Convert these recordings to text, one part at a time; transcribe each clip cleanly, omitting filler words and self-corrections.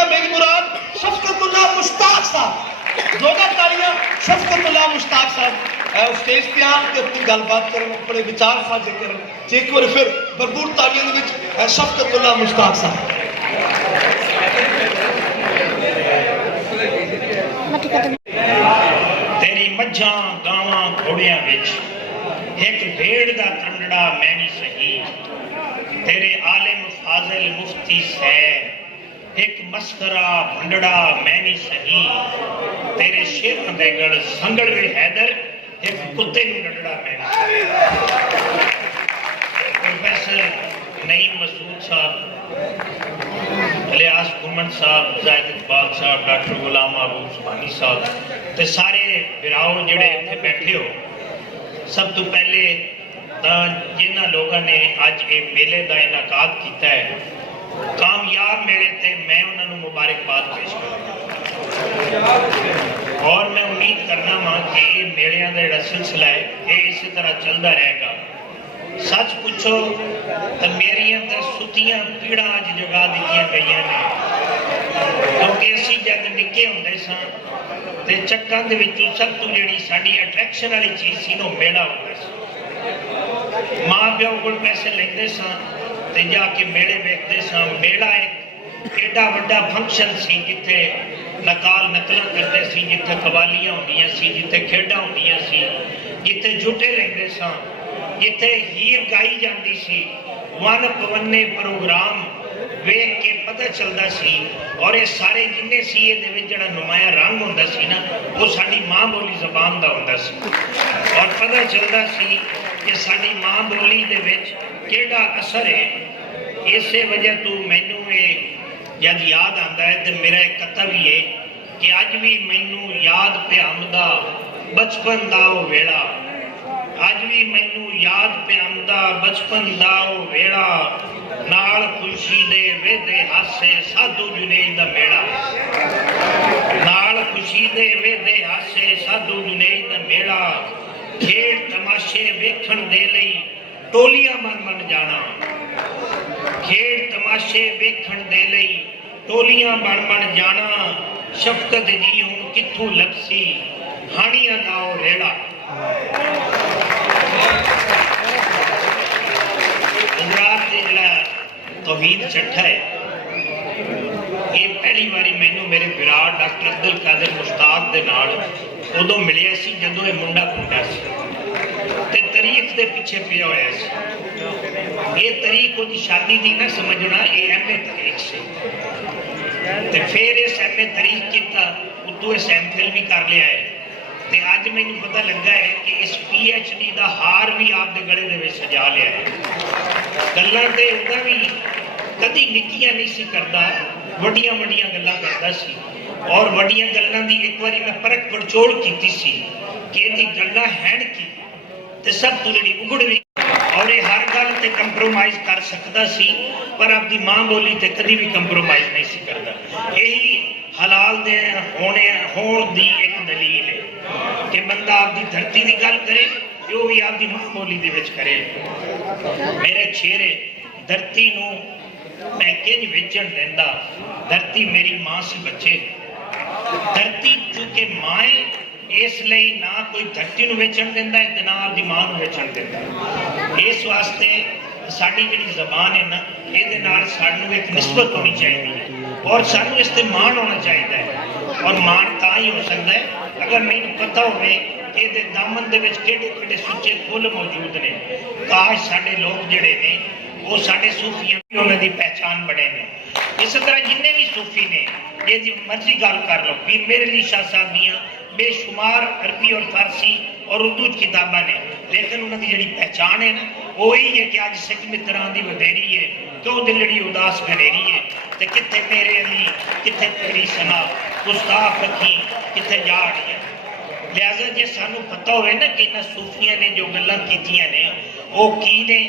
मेरा मेरी मुराद शफकतुल्लाह मुश्ताक साहब, जोरदार तालियां शफकतुल्लाह मुश्ताक साहब स्टेज पे आन ते अपनी गलबात करन, अपने विचार साझे करन। एक बार फिर भरपूर तालियां दे विच शफकतुल्लाह मुश्ताक साहब। तेरी मझां गावां घोड़ियां विच एक भेड़ दा कंडड़ा मैं भी सही, तेरे आलिम फाजिल मुफ्ती सै एक मस्करा भंडड़ा मैं भी सही, तेरे शेरां दे गढ़ संगड़ वे हैदर एक कुत्ते नूं डंडड़ा मैं भी सही। प्रोफेसर नईम मसूद साहब, इलियास घुमन साहब, जाहिद इकबाल साहब, डॉक्टर गुलाम महबूब सुभानी साहब ते सारे बिराओ जिहड़े इत्थे बैठे हो, सब तो पहले जिन्होंने लोगों ने अज ये मेले का इनाकाद किया है, कामयाब मेले ते मैं उन्होंने मुबारकबाद पेश करूँगा और मैं उम्मीद करना वा कि ये मेलिया का जो सिलसिला है ये इस तरह चलता रहेगा। सच पूछो तो मेरिया तो सुतियां पीड़ा अज जगा दिखिया गई ने, क्योंकि असी जब निके होंगे सां ते चक्कां दे विचों सब तो जिहड़ी साडी अट्रैक्शन वाली चीज़ सी ना मेला होंदा सी। माँ प्यो को पैसे लेंदे सां ते जाके मेले वेखदे सां। मेला एक एडा वड्डा फंक्शन सी जिथे नकाल नकल करते सी, जिथे कवालियां होंदियां सी, जिथे खेडां होंदियां सी, जिथे झूटे लेंदे सां, जिथे हीर गाई जाती सी, वन पवन्ने प्रोग्राम वेख के पता चलता सी। और ये सारे जिन्ने सी ये जड़ा नुमाया रंग होंदा सी ना, वो साडी माँ बोली जबान दा होंदा सी और पता चलता सी कि साडी माँ बोली दे विच केड़ा असर है। इसे वजह तो मैनू ये जब याद आता है तो मेरा एक कथा भी है कि अज भी मैनू याद पे आमदा बचपन दा वो वेला, अज भी मैनू याद पे आमदा बचपन दा वो वेला, नाल खुशी दे वेदे हासे साधु जुनेद दा मेला, नाल खुशी दे वेदे हासे साधु जुनेद दा मेला, खेल तमाशे वेखण दे लई टोलियां मन मन जाना, खेल तमाशे वेखण दे लई टोलियां बन बन जाना, शफकत जी हुण कित्थों लपसी हानियां दा ओ रेड़ा। गुजरात दे जिहड़ा तौहीद चट्ठा है, ये पहली बारी मैनू मेरे विराट डॉक्टर अब्दुल कादिर मुश्ताक दे नाल उदों मिलिया सी जदों ये मुंडा खुंडा सी ते तरीक दे पिछे पिया होया सी। ये तरीक उसकी शादी की ना समझना, ये एम ए तरीक से ते फिर इस एम ए तरीक किया, उतों इस एम फिल भी कर लिया है। ते अज मैनू पता लगा है कि इस PhD का हार भी आपके गले दे विच सजा लिया है। गल्लां ते उदा भी कदी निक्कियां नहीं सी करदा, वड्डियां वड्डियां गल्लां करदा सी और वड्डियां गल्लां दी एक बारी मैं परख पड़चोल कीती सी कि इहदी गल्लां हैन की ते सब तो जिहड़ी उगड़ भी और ये हर गल ते कंप्रोमाइज कर सकता सी, पर अपनी माँ बोली ते कभी भी कंप्रोमाइज नहीं सी करता। यही हलाल दे होने दी एक दलील है कि बंदा आपकी धरती की गल करे तो भी आपकी माँ बोली दे विच करे। मेरे छेरे धरती नूं मैं किंज वेचण देंदा, धरती मेरी माँ सी बच्चे, धरती चूंकि माँ है इसलिए ना कोई धरती नूं वेचण देंदा है ते ना आपकी माँ नूं वेचण देंदा। इस वास्ते साडी जिहड़ी ज़बान है ना, इहदे नाल सानूं एक निस्बत होनी चाहिए और सानूं इस ते माण होना चाहिए। और माण तां ही हो सकता है अगर मैनूं पता होवे कि इहदे दामन दे विच किहड़े-किहड़े सुच्चे फुੱਲ मौजूद ने। काश साडे लोग जिहड़े ने वो साडे सूफियां भी उन्हां दी पहचान बने ने। इस तरह जिन्ने भी सूफी ने जिहदी मर्जी गल कर लो, पीर मेरे अली शाह साहब दियां बेशुमार अरबी और फारसी और उर्दू किताबां ने, लेकिन उन्होंने जी पहचान है ना वो यही है कि अज सिख मित्रां दी वधेरी है, क्यों दिलड़ी उदास घनेरी है, तो कित्थे मेरे अली कित्थे तेरी सना गुस्ताख रखी कित्थे जा रही है। लिहाजा जे सानू पता होवे ना कि इन्हां सूफियां ने जो गल्लां कीतियां ने वो की ने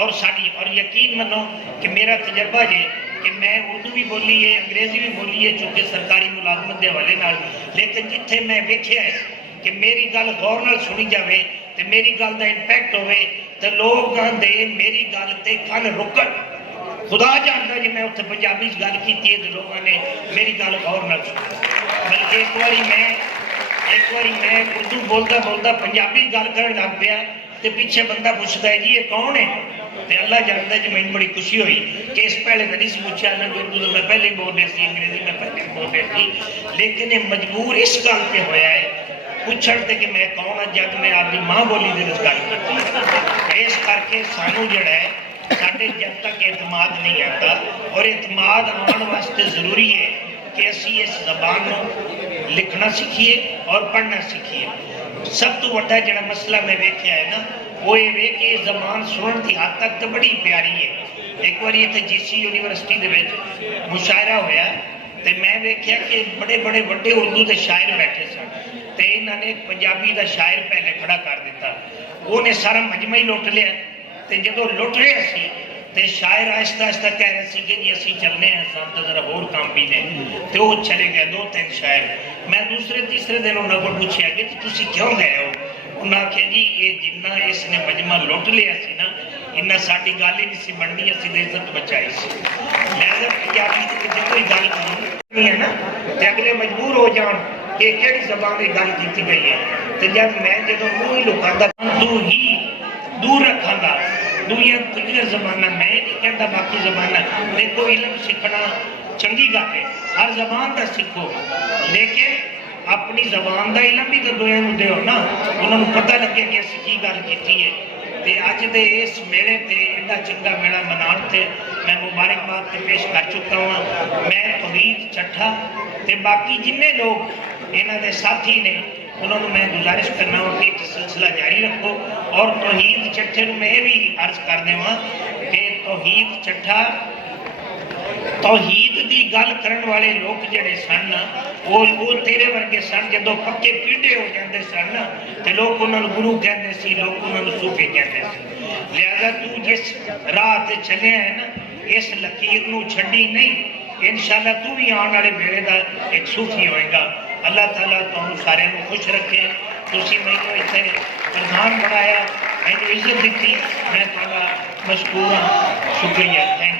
और साडी, और यकीन मनो कि मेरा तजर्बा जे कि मैं उर्दू भी बोली है, अंग्रेजी भी बोली है, चूंकि सरकारी मुलाजमत के हवाले नाल, लेकिन जिथे मैं वेख्या है कि मेरी गल गौर नाल सुनी जाए तो मेरी गल का इंपैक्ट होवे तो लोग दे मेरी गल ते कल रुकण, खुदा जानता जी मैं उत्थे पंजाबी च गल की है तो लोगों ने मेरी गल गौर न सुनी, बल्कि एक बारी मैं उर्दू बोलता बोलता पंजाबी गल कर लग पिया तो पीछे बंदा पूछता है जी ये कौन है, तो अल्लाह जानता जी मैंने बड़ी खुशी हुई कि इस पहले तो नहीं पूछा ना, उर्दू तो मैं पहले बोल रही थी, अंग्रेजी मैं पहले बोल रही थी, लेकिन ये मजबूर इस गल पे होया है पूछण ते कि मैं कौन हाँ जब मैं आपकी माँ बोली दे गल की। इस करके सानू जड़ा है साडे जब तक एतमाद नहीं आता, और एतमाद आने वास्ते जरूरी है कि असी इस जबान को लिखना सीखिए और पढ़ना सीखिए। सब तो वड्डा जिहड़ा मसला मैं वेख्या है ना वो ये वे कि जबान सुनने की हद तक तो बड़ी प्यारी है। एक बार इतने जीसी यूनिवर्सिटी के विच मुशायरा होया तो मैं वेख्या कि बड़े बड़े वड्डे उर्दू के शायर बैठे सन, तो इन्होंने एक पंजाबी का शायर पहले खड़ा कर दिता, उन्हें सारा मजमा ही लुट लिया। तो जो लुट रहे सी तो शायर आहिस्ता आहिस्ता कह रहे थे कि जी असी चलने हैं साथ तो जरा होर काम भी ने, तो वो चले गए 2-3 शायर। मैं दूसरे तीसरे दिन उन्होंने को पूछा कि तुसी क्यों गए हो, उन्हें आख्या जी ये जिन्ना इसने मजमा लुट लिया सी ना इन्ना साडी गल ही नहीं सी बननी, असी तो इज्जत बचाई सी। लिहाजा पंजाबी जो कोई गल करनी है ना तो अगले मजबूर हो जान कि केड़ी जबान की गल की गई है, तो जब मैं जो मुँह ही लुकांदा तू ही दूर रखांगा दूसरा जमाना, मैं नहीं कहता बाकी जमाना देखो इलम सीखना चंगी गल है, हर जबान का सीखो, लेकिन अपनी जबान का इलम भी तो दूसरों को दो ना, उन्होंने पता लगे कि असीं की गल की है। तो अज के इस मेले से एडा चंगा मेला मनाने से मैं मुबारकबाद से पेश कर चुका हूँ। मैं तौहीद चट्ठा ते बाकी जिन्ने लोग इन्हों के साथी ने उन्होंने मैं गुजारिश करना हो कि एक सिलसिला जारी रखो, और तौहीद चट्ठे को मैं भी अर्ज कर देवां कि तौहीद चट्ठा तौहीद की गल करने वाले लोग जड़े सन वो तेरे वर्गे सन, जो पक्के पीढ़े हो जाते सन तो लोग उन्होंने गुरु कहते सी, लोग उन्होंने सूफी कहते सी। लिहाजा तू जिस राह ते चलिया है ना इस लकीर नूं छड्डी नहीं, इंशाअल्लाह तू भी आने वाले मेले का एक सूफी होएगा। अल्लाह ताला तुहानू सारे खुश रखे। तुसी मैनू इत्थे प्रधान बनाया, मैनू इज्जत दी, मैं तुहाडा मशकूर हाँ, शुक्रिया, थैंक यू।